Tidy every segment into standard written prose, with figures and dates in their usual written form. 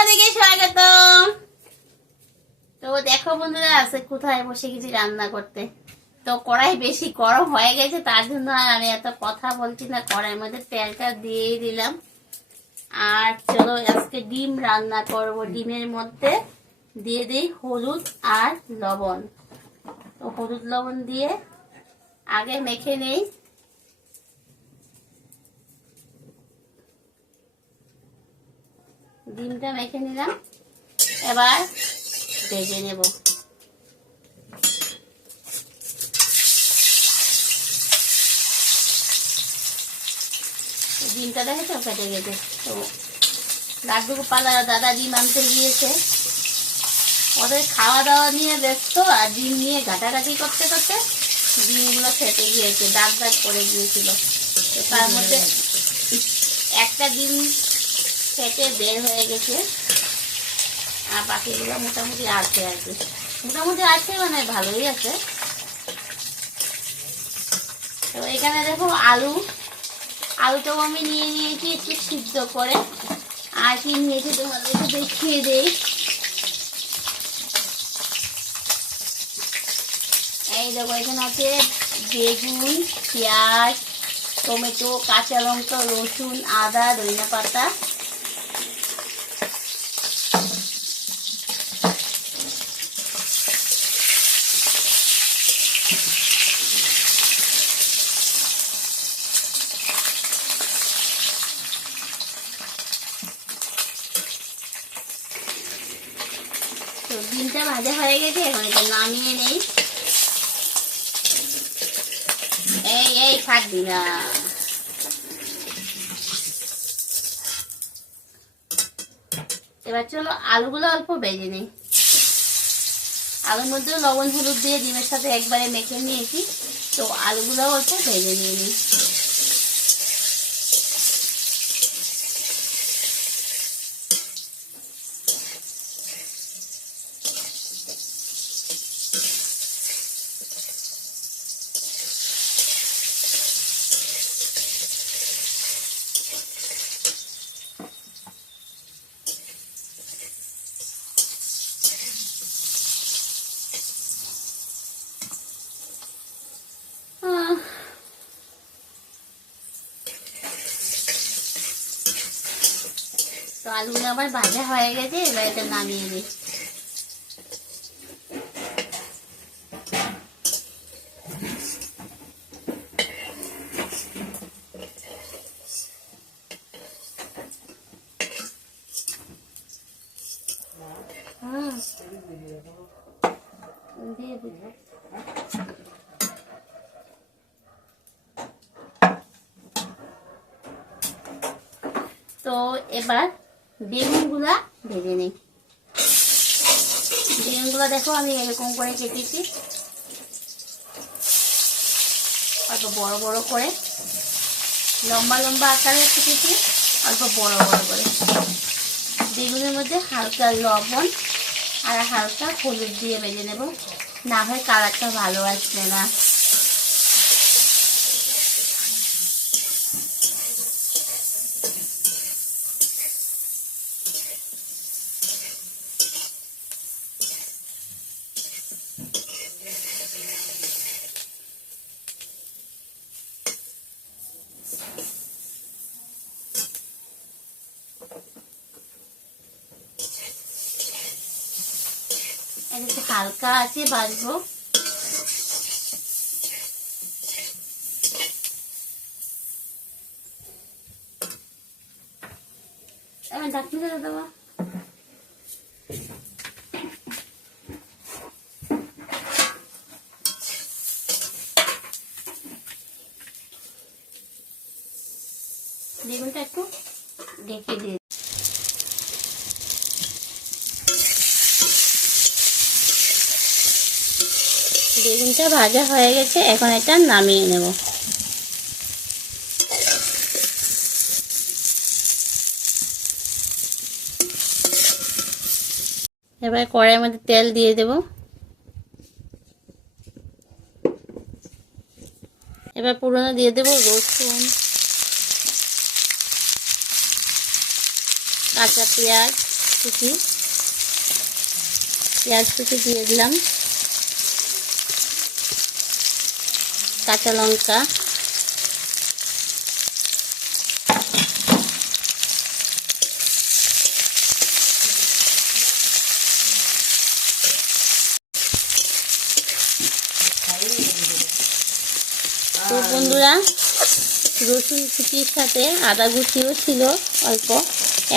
আমাদেরকে স্বাগতম। তো দেখো বন্ধুরা, আজকে কোথায় বসে গেছি রান্না করতে। তো কড়াই বেশি গরম হয়ে গেছে, তার জন্য আর আমি এত কথা বলছি না, কড়াইয়ের মধ্যে তেলটা দিয়েই দিলাম। আর চলো আজকে ডিম রান্না করব। ডিমের মধ্যে দিয়ে দিই হলুদ আর লবণ। তো হলুদ লবণ দিয়ে আগে মেখে নেই। ডিমটা মেখে নিলাম, এবার ভেজে নেব। ডিমটা দেখেছো ফেটে গেছে। তো লাড্ডু গোপাল দাদা ডিম আনতে গিয়েছে, ওদের খাওয়া দাওয়া নিয়ে ব্যস্ত, আর ডিম নিয়ে ঘাটাঘাটি করতে করতে ডিমগুলো ফেটে গিয়েছে, দাগ দাগ করে গিয়েছিল। তো তার মধ্যে একটা ডিম ফেটে বের হয়ে গেছে, আর বাকিগুলো মোটামুটি আছে আর কি। মোটামুটি আছে মানে ভালোই আছে। তো এখানে দেখো আলুটাও আমি নিয়ে নিয়েছি একটু সিদ্ধ করে। আর কি নিয়েছি তোমাদেরকে দেখিয়ে দেই। এই দেখো, এখানে আছে বেগুন, পেঁয়াজ, টমেটো, কাঁচা লঙ্কা, রসুন, আদা, ধনিয়া পাতা। তো ডিমটা ভাজা হয়ে গেছে, এখন এটা নামিয়ে নেই। এই থাকবি না। এবার চলো আলুগুলো অল্প ভেজে নেই। আলুর মধ্যে লবণ হলুদ দিয়ে ডিমের সাথে একবারে মেখে নিয়েছি। তো আলুগুলো অল্প ভেজে নিয়ে নিই। তো আলুগুলো আবার ভাজা হয়ে গেছে, এবার এটা নামিয়ে নিই। তো এবার বেগুনগুলা ভেজে নিই। বেগুনগুলো দেখো আমি এরকম করে কেটেছি, অল্প বড় বড় করে, লম্বা লম্বা আকারে কেটেছি, অল্প বড় বড় করে। বেগুনের মধ্যে হালকা লবণ আর হালকা হলুদ দিয়ে ভেজে নেব, না হয় কালারটা ভালো আসবে না। একটু হালকা আছে ভাজবো। আমি ঢাকনি দিয়ে দেবো। বেগুনটা একটু ঢেকে দিয়ে, বেগুনটা ভাজা হয়ে গেছে, এখন এটা নামিয়ে নেব। এবার কড়াইয়ের মধ্যে তেল দিয়ে দেব। এবার পুরনো দিয়ে দেব রসুন, কাঁচা পেঁয়াজ, কুচি দিয়ে দিলাম, কাঁচা লঙ্কা, তো বন্ধুরা রসুন কুচির সাথে আদা কুচিও ছিল অল্প,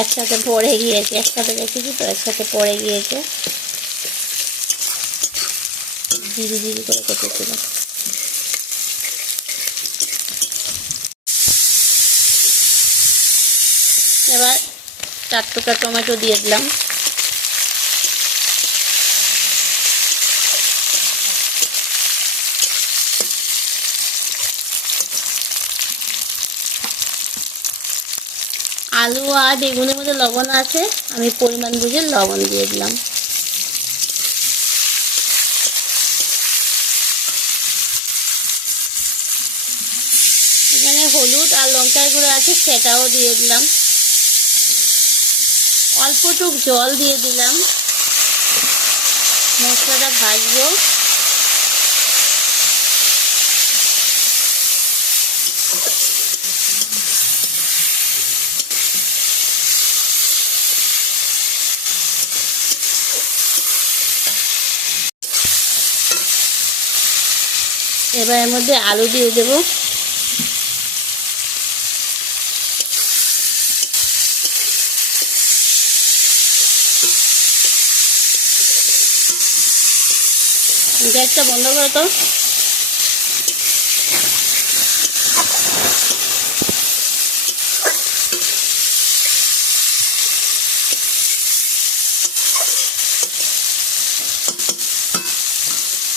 একসাথে পড়ে গিয়েছে, একসাথে রেখেছি তো একসাথে পড়ে গিয়েছে, ধীরে ধীরে করে কেটেছিল। এবার 4 টুকরা টমেটো দিয়ে দিলাম, আলু আর বেগুনের মধ্যে লবণ আছে, আমি পরিমাণ বুঝে লবণ দিয়ে দিলাম। এখানে হলুদ আর লঙ্কার গুঁড়ো আছে, সেটাও দিয়ে দিলাম। অল্পটুক জল দিয়ে দিলাম, মশলাটা ভাজবো। এবার এর মধ্যে আলু দিয়ে দেবো, গ্যাসটা বন্ধ করো তো।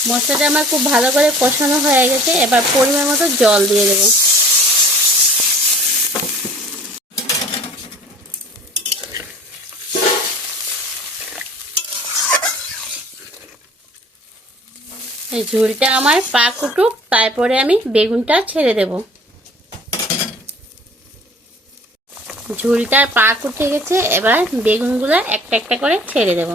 মশলাটা আমার খুব ভালো করে কষানো হয়ে গেছে, এবার পরিমাণ মতো জল দিয়ে দেবো। এই ঝোলটা আমার পাক উঠুক, তারপরে আমি বেগুনটা ছেড়ে দেব। ঝোলটার পাক উঠে গেছে, এবার বেগুনগুলো একটা একটা করে ছেড়ে দেব।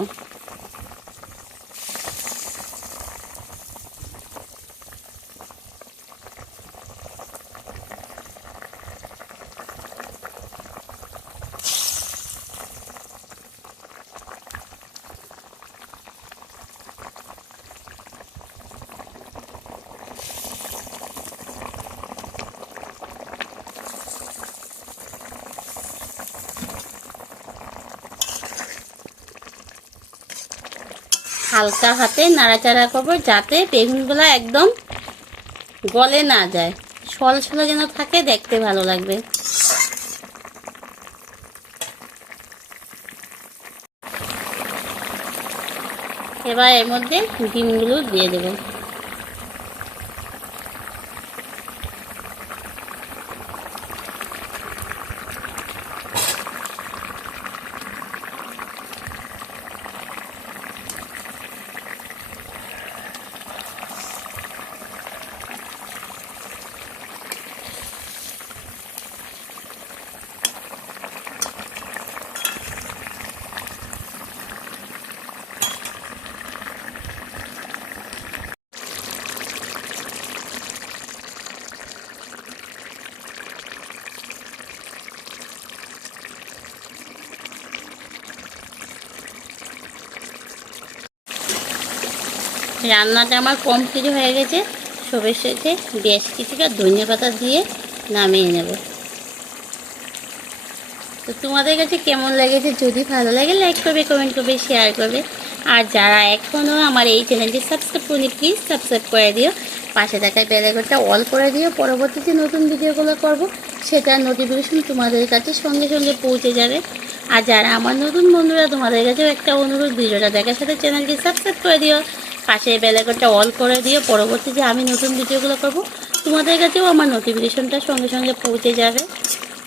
হালকা হাতে নাড়াচাড়া করবো যাতে বেগুনগুলো একদম গলে না যায়, সলসলে যেন থাকে, দেখতে ভালো লাগবে। এবার এর মধ্যে ডিমগুলো দিয়ে দেবো। রান্নাটা আমার কমপ্লিট হয়ে গেছে, সবের সাথে বেশ কিছুটা ধনিয়া পাতা দিয়ে নামিয়ে নেব। তো তোমাদের কাছে কেমন লেগেছে, যদি ভালো লাগে লাইক করবে, কমেন্ট করবে, শেয়ার করবে। আর যারা এখনও আমার এই চ্যানেলটি সাবস্ক্রাইব করেনি প্লিজ সাবস্ক্রাইব করে দিও, পাশে থাকা বেল আইকনটা অল করে দিও। পরবর্তীতে নতুন ভিডিওগুলো করব সেটার নোটিফিকেশন তোমাদের কাছে সঙ্গে সঙ্গে পৌঁছে যাবে। আর যারা আমার নতুন বন্ধুরা, তোমাদের কাছেও একটা অনুরোধ, ভিডিওটা দেখার সাথে চ্যানেলটি সাবস্ক্রাইব করে দিও, পাশে বেল আইকনটা অল করে দিও। পরবর্তীতে আমি নতুন ভিডিওগুলো করব তোমাদের কাছেও আমার নোটিফিকেশনটা সঙ্গে সঙ্গে পৌঁছে যাবে।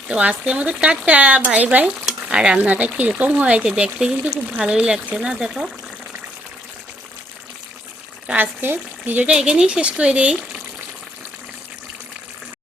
তো আজকের মতো টাটা, বাই বাই। আর রান্নাটা কীরকম হয়েছে দেখতে কিন্তু খুব ভালোই লাগছে না, দেখো। তো আজকে ভিডিওটা এখানেই শেষ করে দিই।